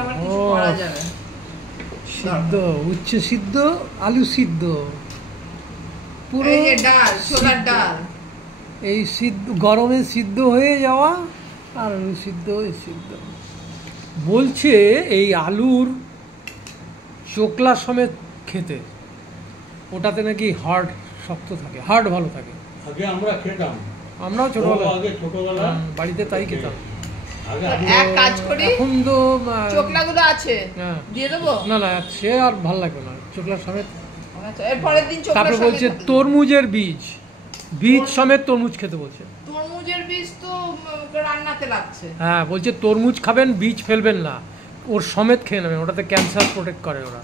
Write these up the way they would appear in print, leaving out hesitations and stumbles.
আবার কিছু করা যাবে। সিদ্ধ, উচ্ছে সিদ্ধ, আলু সিদ্ধ, পুরো এই যে ডাল, ছোলার ডাল, এই সিদ্ধ গরমে সিদ্ধ হয়ে যাওয়া, আর আলু সিদ্ধ সিদ্ধ। বলছে এই আলুর চোকলা সমেত খেতে, ওটাতে নাকি হার্ট শক্ত থাকে, হার্ট ভালো থাকে। আগে আমরা খেতাম, আমরাও ছোটবেলা বাড়িতে তাই খেতাম। এক কাজ করি, এখন তো চোকলাগুলো আছে, দিয়ে দেবো। না না, সে আর ভালো লাগবে না চোকলা সমেত। এরপরের দিন চোকলা। তারপরে বলছে তরমুজের বীজ, বীজ সমেত তরমুজ খেতে বলছে। তরমুজের বীজ তো রান্নাতে লাগছে। হ্যাঁ, বলছে তরমুজ খাবেন, বীজ ফেলবেন না, ওর সমেত খেয়ে নেবেন, ওটাতে ক্যান্সার প্রোটেক্ট করে ওরা।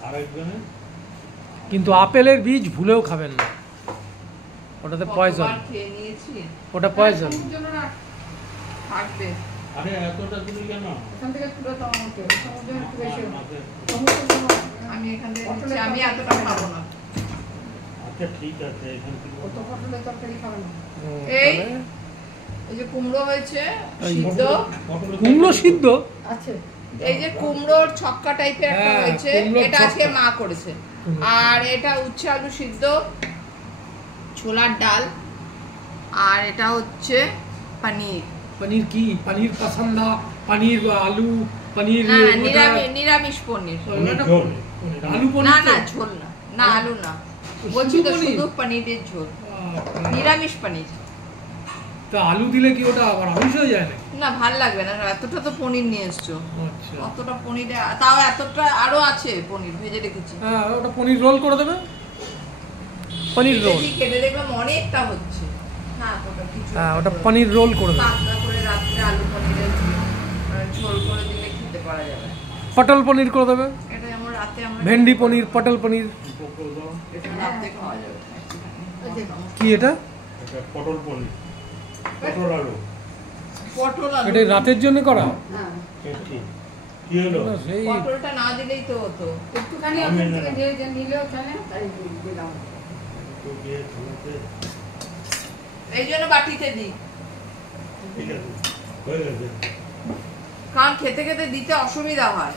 কিন্তু আপেলের বীজ ভুলেও খাবেন না, ওটাতে পয়জন, ওটা পয়জন। থাকবে। আরে এতটা দিলি কেন? এখান থেকে তুলে দাও আমাকে, সমুদ্রে একটু বেশি। আমি এখান থেকে নিচ্ছি, আমি এতটা খাবো না। আচ্ছা ঠিক আছে, এখান থেকে কত পটলের তরকারি খাবে না। এই যে কুমড়ো হয়েছে সিদ্ধ, কুমড়ো সিদ্ধ আছে। এই যে কুমড়োর ছক্কা টাইপের একটা হয়েছে, এটা আজকে মা করেছে। আর এটা উচ্ছে আলু সিদ্ধ, ছোলার ডাল, আর এটা হচ্ছে পনির। পনির কি? পনির পছন্দা, পনির আলু, পনির নিরামিষ পনির। আলু পনির না না, ঝোল না, না আলু না, বলছি তো শুধু পনিরের ঝোল, নিরামিষ পনির। তা আলু দিলে কি ওটা আবার আমিষ হয়ে যায় নাকি? না, ভাল লাগবে না, এতটা তো পনির নিয়ে এসছো। আচ্ছা, অতটা পনিরে তাও এতটা আরো আছে পনির ভেজে রেখেছি। হ্যাঁ, ওটা পনির রোল করে দেবে, পনির রোল। কেটে দেখলাম অনেকটা হচ্ছে। হ্যাঁ, ওটা পনির রোল করে দেবে। পাতলা করে রাত্রে আলু পনিরের ঝোল করে দিলে খেতে পারা যাবে। পটল পনির করে দেবে, এটা যেমন রাতে আমরা ভেন্ডি পনির, পটল পনির। এটা রাতে খাওয়া যাবে। কি এটা? পটল পনির, পটল আলু। পটল আলু এটা রাতের জন্য করা? হ্যাঁ। কি হলো? সেই পটলটা না দিলেই তো হতো, একটুখানি ওখান থেকে যে নিলেও চলে, তাই দিলাম। এই জন্য বাটিতে দিই, ঠিক আছে, হয়ে গেছে। কারণ খেতে খেতে দিতে অসুবিধা হয়,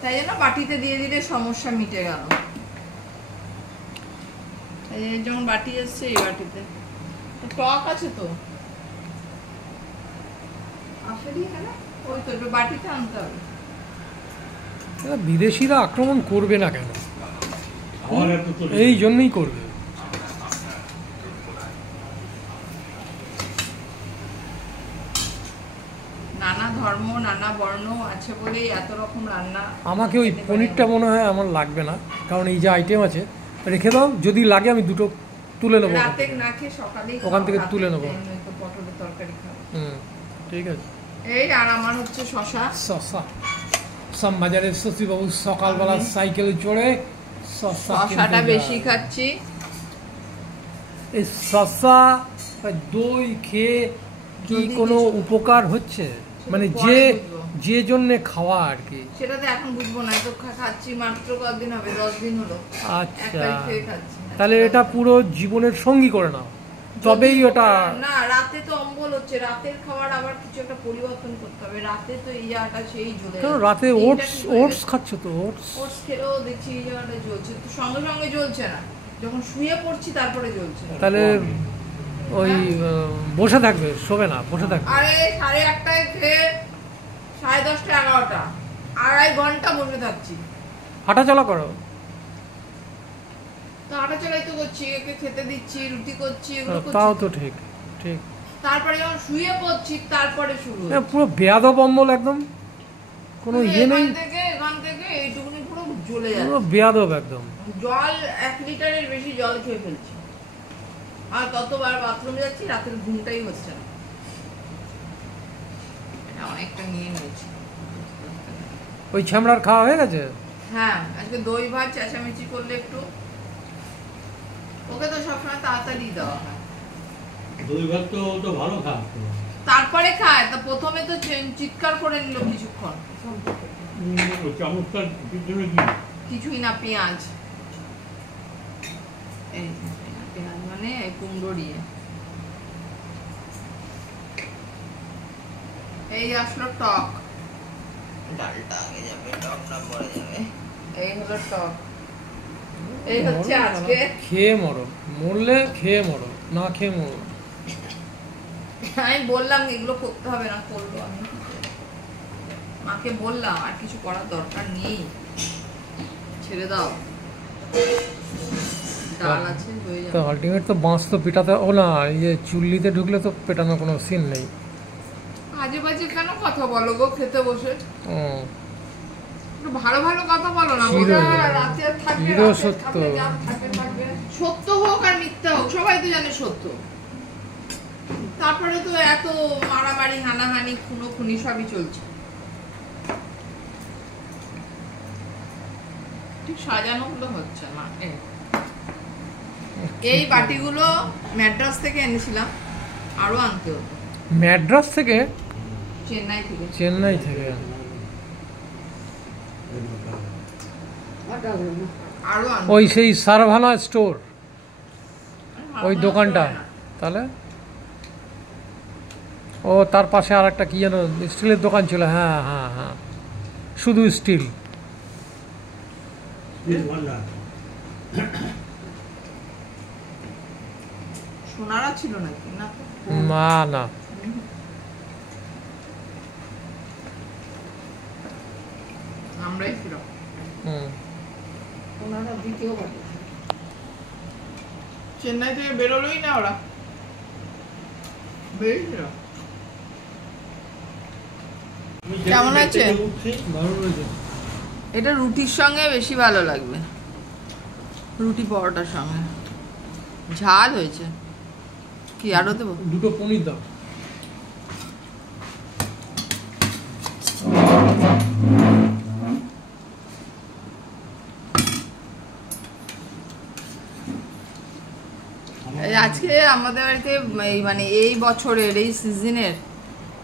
তাই জন্য বাটিতে দিয়ে দিলে সমস্যা মিটে গেল। এই যেমন বাটি এসছে, এই বাটিতে টক আছে তো, ওই তো একটু বাটিতে আনতে হবে। বিদেশিরা আক্রমণ করবে না কেন? এই জন্যই করবে। নানা ধর্ম, নানা বর্ণ আছে বলেই এত রকম রান্না। আমাকে ওই পনিরটা মনে হয় আমার লাগবে না, কারণ এই যে আইটেম আছে রেখে দাও, যদি লাগে আমি দুটো তুলে নেবো, রাতে না খেয়ে সকালেই ওখান থেকে তুলে নেবো। পটলের তরকারি খাবো। ঠিক আছে। এই আর আমার হচ্ছে শশা। শ্যামবাজারে শশীবাবু সকালবেলা সাইকেলে চড়ে শশাটা বেশি খাচ্ছি। এই শশা দই খেয়ে কি কোনো উপকার হচ্ছে? মানে যে জন্য খাওয়া আর কি, সেটা তো এখন বুঝবো না, তো খাচ্ছি মাত্র কতদিন হবে, 10 দিন হলো। আচ্ছা, তাহলে এটা পুরো জীবনের সঙ্গী করে নাও, তবেই ওটা। না, রাতে তো অম্বল হচ্ছে, রাতের খাবার আবার কিছু একটা পরিবর্তন করতে হবে। রাতে তো এই জায়গাটা সেই জ্বলে, রাতে ওটস খাচ্ছ তো, ওটস খেলেও দেখছি এই জায়গাটা জ্বলছে, তো সঙ্গে সঙ্গে জ্বলছে না, যখন শুয়ে পড়ছি তারপরে জ্বলছে। তাহলে ওই বসে থাকবে, শোবে না, বসে থাকবে। আরে 1:30টায় খেয়ে 10:30 11টা 2.5 ঘন্টা বসে থাকছি। হাঁটাচলা করো তো, হাঁটাচলাই তো করছি, একে খেতে দিচ্ছি, রুটি করছি, তাও তো ঠিক ঠিক। তারপরে যখন শুয়ে পড়ছি তারপরে শুরু, পুরো বেয়াদব অম্বল, একদম কোনো ইয়ে নেই, এখান থেকে এইটুকুনি পুরো জ্বলে যাচ্ছে, পুরো বেয়াদব একদম। জল 1 লিটারের বেশি জল খেয়ে ফেলছি, আর কতবার বাথরুমে যাচ্ছি, রাতের ঘুমটাই হচ্ছে না। এটা অনেকটা নিয়ে নিয়েছি। ওই ছ্যামড়ার খাওয়া হয়ে গেছে? হ্যাঁ, আজকে দই ভাত চেঁচামেচি করলে একটু, ওকে তো সবসময় তাড়াতাড়ি দেওয়া হয়। দই ভাত তো ভালো খায়, তারপরে খায়, তা প্রথমে তো চিৎকার করে নিল কিছুক্ষণ। চমৎকার কিছুই না, পেঁয়াজ, এই পেঁয়াজ মানে কুমড়ো দিয়ে। এই আসলো টক, ডালটা আগে যাবে, টকটা পরে যাবে। এই হলো টক। এই হচ্ছে আজকে। খেয়ে মরো, মরলে খেয়ে মরো, না খেয়ে মরো। আমি বললাম এগুলো করতে হবে না, করবো আমি। মাকে বললাম আর কিছু করার দরকার নেই, ছেড়ে দাও, ডাল আছে হয়ে তো যাবে। আলটিমেট তো বাঁশ তো পেটাতে, ও না, ইয়ে চুল্লিতে ঢুকলে তো পেটানোর কোনো সিন নেই। আজে বাজে কেন কথা বলো গো খেতে বসে? ও একটু ভালো ভালো কথা বলো না। চির রাতে থাকবে, চির রাতে সত্য। থাকবে, যা থাকবে থাকবে। সত্য হোক আর মিথ্যা হোক, সবাই তো জানে সত্য। তারপরে তো এত মারামারি, হানাহানি, খুনোখুনি সবই চলছে। ঠিক সাজানো গুলো হচ্ছে না। এই বাটিগুলো ম্যাড্রাস থেকে এনেছিলাম, আরো আনতে হতো। ম্যাড্রাস থেকে? চেন্নাই থেকে। চেন্নাই থেকে। আরো আনতে ওই সেই সারভানা স্টোর, হতো। ওই দোকানটা? তাহলে ও তার পাশে আর একটা কি যেন স্টিলের দোকান ছিল। হ্যাঁ হ্যাঁ হ্যাঁ, শুধু স্টিল। সোনারা ছিল নাকি? না তো। না না, আমরাই ছিল। হুম। ওনারা দ্বিতীয় বাড়ি। চেন্নাই থেকে বেরোলোই না ওরা, বেরিয়েছিল। কেমন আছে? ভালো রয়েছে। এটা রুটির সঙ্গে বেশি ভালো লাগবে, রুটি পরোটার সঙ্গে। ঝাল হয়েছে কি আরো দেবো? দুটো পনির দাও। আজকে আমাদের বাড়িতে মানে এই বছরের এই সিজনের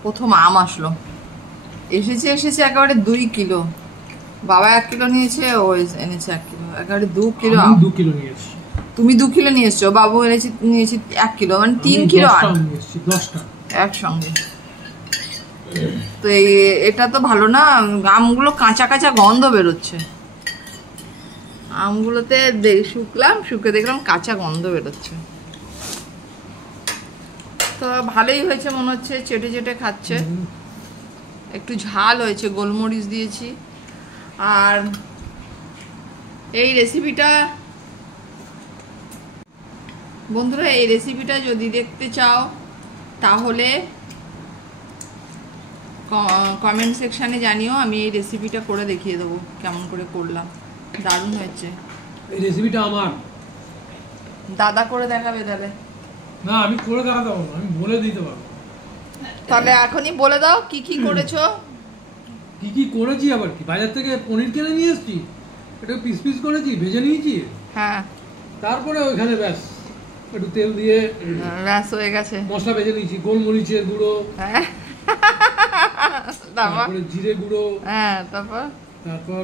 প্রথম আম আসলো। এসেছে একেবারে 2 কিলো। বাবা 1 কিলো নিয়েছে, ও এনেছে 1 কিলো, একেবারে 2 কিলো আম। 2 কিলো নিয়েছি। তুমি 2 কিলো নিয়ে এসছো, বাবু নিয়েছি 1 কিলো, মানে 3 কিলো আম 10টা একসঙ্গে। তো এটা তো ভালো না, আমগুলো কাঁচা কাঁচা গন্ধ বেরোচ্ছে। আমগুলোতে শুকে দেখলাম কাঁচা গন্ধ বেরোচ্ছে। তো ভালোই হয়েছে মনে হচ্ছে, চেটে চেটে খাচ্ছে। একটু ঝাল হয়েছে, গোলমরিচ দিয়েছি। আর এই রেসিপিটা বন্ধুরা, এই রেসিপিটা যদি দেখতে চাও তাহলে কমেন্ট সেকশানে জানিও, আমি এই রেসিপিটা করে দেখিয়ে দেবো কেমন করে করলাম। দারুণ হয়েছে। এই রেসিপিটা আমার দাদা করে দেখাবে তাহলে? না, আমি করে দেখাতে পারবো, আমি বলে দিতে পারবো। তাহলে এখনই বলে দাও কি কি করেছো। কি কি করেছি আবার কি? বাজার থেকে পনির কিনে নিয়ে এসেছি, এটা পিস পিস করেছি, ভেজে নিয়েছি। হ্যাঁ, তারপরে ওইখানে ব্যাস একটু তেল দিয়ে ব্যাস হয়ে গেছে। মশলা ভেজে নিয়েছি, গোলমরিচের গুঁড়ো, হ্যাঁ, তারপরে জিরে গুঁড়ো, হ্যাঁ, তারপর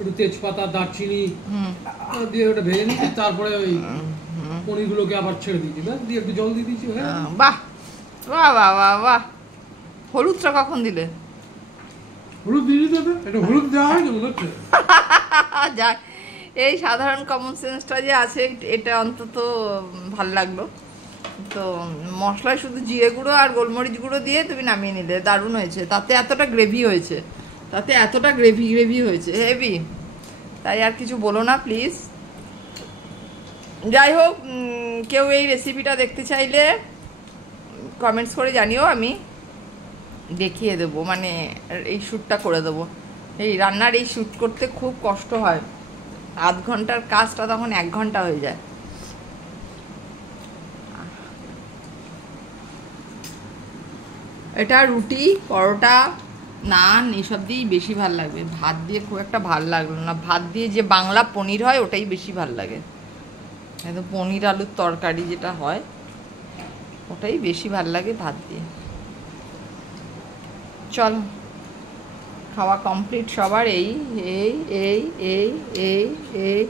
একটু তেজপাতা, দারচিনি দিয়ে ওটা ভেজে নিয়েছি। তারপরে ওই পনিরগুলোকে আবার ছেড়ে দিয়েছি, ব্যাস দিয়ে একটু জল দিয়ে দিয়েছি। বাহ বাহ বাহ বাহ বাহ। হলুদটা কখন দিলে? হলুদ দিয়ে দিতে হবে, এটা হলুদ দেওয়া হয় না মনে হচ্ছে। যাক, এই সাধারণ কমন সেন্সটা যে আছে এটা অন্তত ভাল লাগলো। তো মশলায় শুধু জিরে গুঁড়ো আর গোলমরিচ গুঁড়ো দিয়ে তুমি নামিয়ে নিলে, দারুণ হয়েছে। তাতে এতটা গ্রেভি হয়েছে, গ্রেভি হয়েছে, হেভি। তাই আর কিছু বলো না প্লিজ। যাই হোক, কেউ এই রেসিপিটা দেখতে চাইলে কমেন্টস করে জানিও, আমি দেখিয়ে দেবো, মানে এই শ্যুটটা করে দেবো। এই রান্নার এই শ্যুট করতে খুব কষ্ট হয়, আধ ঘন্টার কাজটা তখন 1 ঘন্টা হয়ে যায়। এটা রুটি, পরোটা, নান এসব দিয়েই বেশি ভাল লাগবে। ভাত দিয়ে খুব একটা ভাল লাগলো না। ভাত দিয়ে যে বাংলা পনির হয় ওটাই বেশি ভাল লাগে, একদম পনির আলুর তরকারি যেটা হয় ওটাই বেশি ভাল লাগে ভাত দিয়ে। চল, খাওয়া কমপ্লিট সবার। এই এই এই এই এই এই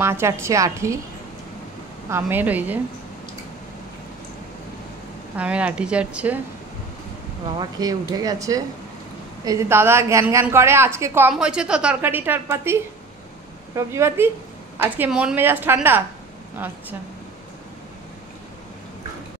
মা চাটছে আঠি, আমের, ওই যে আমের আঠি চাটছে। বাবা খেয়ে উঠে গেছে, এই যে দাদা জ্ঞান জ্ঞান করে, আজকে কম হয়েছে তো তরকারিটার পাতি, সবজি পাতি, আজকে মন মেজাজ ঠান্ডা। আচ্ছা।